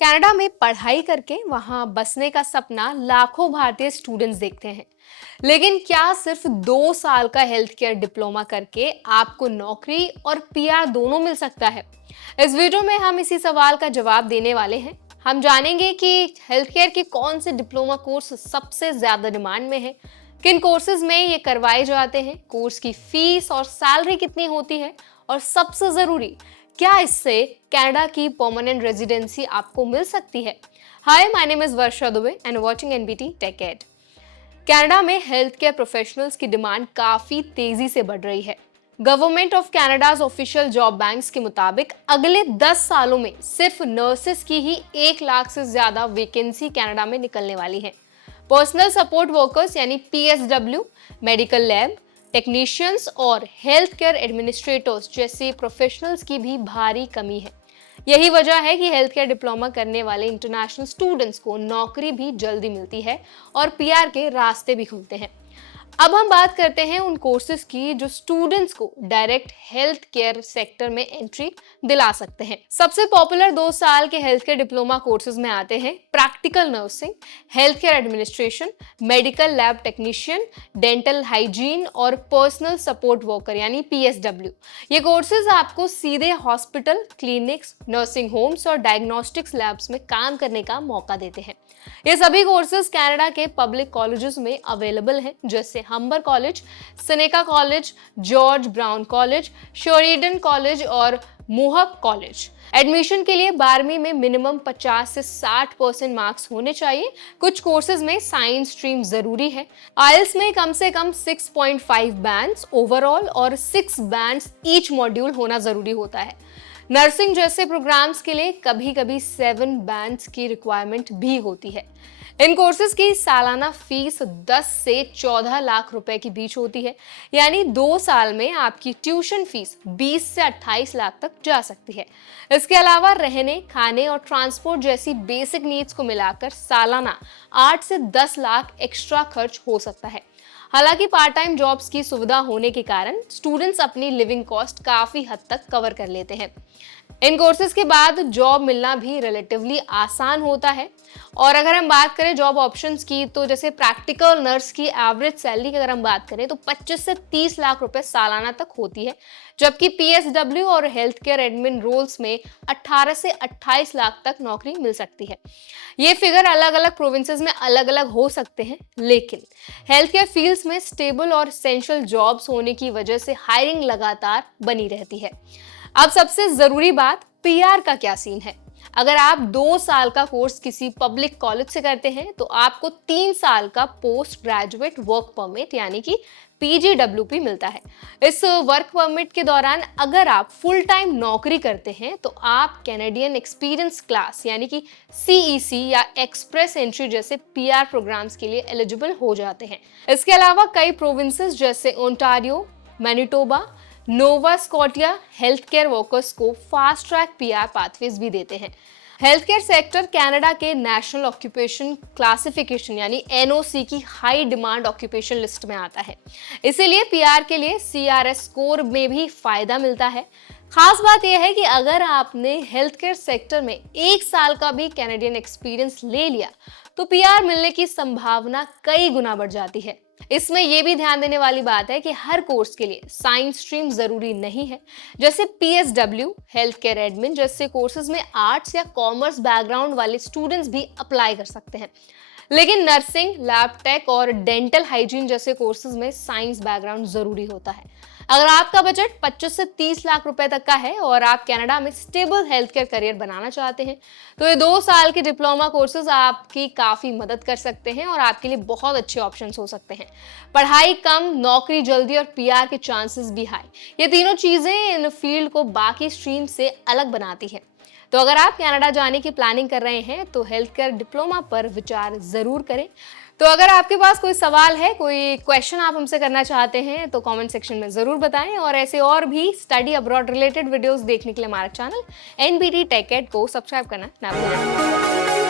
Canada में पढ़ाई करके वहां बसने का सपना लाखों भारतीय स्टूडेंट्स देखते हैं। लेकिन क्या सिर्फ 2 साल का हेल्थ केयर डिप्लोमा करके आपको नौकरी और पीआर दोनों मिल सकता है? इस वीडियो में हम इसी सवाल का जवाब देने वाले हैं। हम जानेंगे कि हेल्थ केयर के कौन से डिप्लोमा कोर्स सबसे ज्यादा डिमांड में है, किन कोर्सेज में ये करवाए जाते हैं, कोर्स की फीस और सैलरी कितनी होती है, और सबसे जरूरी, क्या इससे कनाडा की परमानेंट रेजिडेंसी आपको मिल सकती है। Hi, my name is Varsha Dubey and watching NBT tech ed. Canada में हेल्थ केयर प्रोफेशनल्स की डिमांड काफी तेजी से बढ़ रही है। Government of Canada's official job banks के मुताबिक अगले 10 सालों में सिर्फ नर्सेस की ही 1 लाख से ज्यादा वैकेंसी कनाडा में निकलने वाली है। पर्सनल सपोर्ट वर्कर्स यानी पीएसडब्ल्यू, मेडिकल लैब टेक्नीशियंस और हेल्थ केयर एडमिनिस्ट्रेटर्स जैसे प्रोफेशनल्स की भी भारी कमी है। यही वजह है कि हेल्थ केयर डिप्लोमा करने वाले इंटरनेशनल स्टूडेंट्स को नौकरी भी जल्दी मिलती है और पीआर के रास्ते भी खुलते हैं। अब हम बात करते हैं उन कोर्सेज की जो स्टूडेंट्स को डायरेक्ट हेल्थ केयर सेक्टर में एंट्री दिला सकते हैं। सबसे पॉपुलर 2 साल के हेल्थ केयर डिप्लोमा कोर्सेज में आते हैं practical nursing, health care administration, medical lab technician, dental hygiene और पर्सनल सपोर्ट वर्कर यानी पीएसडब्ल्यू। ये कोर्सेज आपको सीधे हॉस्पिटल, क्लिनिक्स, नर्सिंग होम्स और डायग्नोस्टिक्स लैब्स में काम करने का मौका देते हैं। ये सभी कोर्सेज कनाडा के पब्लिक कॉलेजेस में अवेलेबल हैं, जैसे हम्बर college, Seneca college, George brown college, Sheridan college और मोहक कॉलेज। एडमिशन के लिए 12वीं में मिनिमम 50 से 60% मार्क्स होने चाहिए। कुछ कोर्सेज में साइंस स्ट्रीम जरूरी है। आइल्स में कम से कम 6.5 बैंड्स ओवरऑल और 6 बैंड्स ईच मॉड्यूल होना जरूरी होता है। नर्सिंग जैसे प्रोग्राम्स के लिए कभी कभी 7 बैंड्स की रिक्वायरमेंट भी होती है। इन कोर्सेज की सालाना फीस 10 से 14 लाख रुपए के बीच होती है, यानी 2 साल में आपकी ट्यूशन फीस 20 से 28 लाख तक जा सकती है। इसके अलावा रहने, खाने और ट्रांसपोर्ट जैसी बेसिक नीड्स को मिलाकर सालाना 8 से 10 लाख एक्स्ट्रा खर्च हो सकता है। हालांकि पार्ट टाइम जॉब्स की सुविधा होने के कारण स्टूडेंट्स अपनी लिविंग कॉस्ट काफी हद तक कवर कर लेते हैं। इन कोर्सेज के बाद जॉब मिलना भी रिलेटिवली आसान होता है। और अगर हम बात करें जॉब ऑप्शंस की, तो जैसे प्रैक्टिकल नर्स की एवरेज सैलरी की अगर हम बात करें तो 25 से 30 लाख रुपए सालाना तक होती है, जबकि पीएसडब्ल्यू और हेल्थ केयर एडमिन रोल्स में 18 से 28 लाख तक नौकरी मिल सकती है। ये फिगर अलग अलग प्रोविंसेस में अलग अलग हो सकते हैं, लेकिन हेल्थ केयर फील्ड्स में स्टेबल और एसेंशियल जॉब्स होने की वजह से हायरिंग लगातार बनी रहती है। अब सबसे जरूरी बात, पीआर का क्या सीन है। अगर आप 2 साल का कोर्स किसी पब्लिक कॉलेज से करते हैं तो आपको 3 साल का पोस्ट ग्रेजुएट वर्क परमिट यानी कि पीजीडब्ल्यूपी मिलता है। इस वर्क परमिट के दौरान अगर आप फुल टाइम नौकरी करते हैं तो आप कैनेडियन एक्सपीरियंस क्लास यानी कि सीईसी या एक्सप्रेस एंट्री जैसे पीआर प्रोग्राम्स के लिए एलिजिबल हो जाते हैं। इसके अलावा कई प्रोविंसेस जैसे ओंटारियो, मैनिटोबा, नोवा स्कॉटिया हेल्थ केयर वर्कर्स को फास्ट ट्रैक पीआर पाथवेज भी देते हैं। हेल्थ केयर सेक्टर कनाडा के नेशनल ऑक्यूपेशन क्लासिफिकेशन यानी एनओसी की हाई डिमांड ऑक्यूपेशन लिस्ट में आता है। इसीलिए पीआर के लिए सीआरएस स्कोर में भी फायदा मिलता है। खास बात यह है कि अगर आपने हेल्थ केयर सेक्टर में 1 साल का भी कैनेडियन एक्सपीरियंस ले लिया तो पीआर मिलने की संभावना कई गुना बढ़ जाती है। इसमें यह भी ध्यान देने वाली बात है कि हर कोर्स के लिए साइंस स्ट्रीम जरूरी नहीं है। जैसे पीएसडब्ल्यू, हेल्थ केयर एडमिन जैसे कोर्सेज में आर्ट्स या कॉमर्स बैकग्राउंड वाले स्टूडेंट्स भी अप्लाई कर सकते हैं। लेकिन नर्सिंग, लैब टेक और डेंटल हाइजीन जैसे कोर्सेज में साइंस बैकग्राउंड जरूरी होता है। अगर आपका बजट 25 से 30 लाख रुपए तक का है और आप कनाडा में स्टेबल हेल्थ केयर करियर बनाना चाहते हैं तो ये 2 साल के डिप्लोमा कोर्सेज आपकी काफी मदद कर सकते हैं और आपके लिए बहुत अच्छे ऑप्शंस हो सकते हैं। पढ़ाई कम, नौकरी जल्दी और पीआर के चांसेस भी हाई, ये तीनों चीजें इन फील्ड को बाकी स्ट्रीम से अलग बनाती है। तो अगर आप कनाडा जाने की प्लानिंग कर रहे हैं तो हेल्थ केयर डिप्लोमा पर विचार जरूर करें। तो अगर आपके पास कोई सवाल है, कोई क्वेश्चन आप हमसे करना चाहते हैं तो कमेंट सेक्शन में जरूर बताएं। और ऐसे और भी स्टडी अब्रॉड रिलेटेड वीडियोस देखने के लिए हमारा चैनल एनबीटी टेक एड को सब्सक्राइब करना ना भूलें।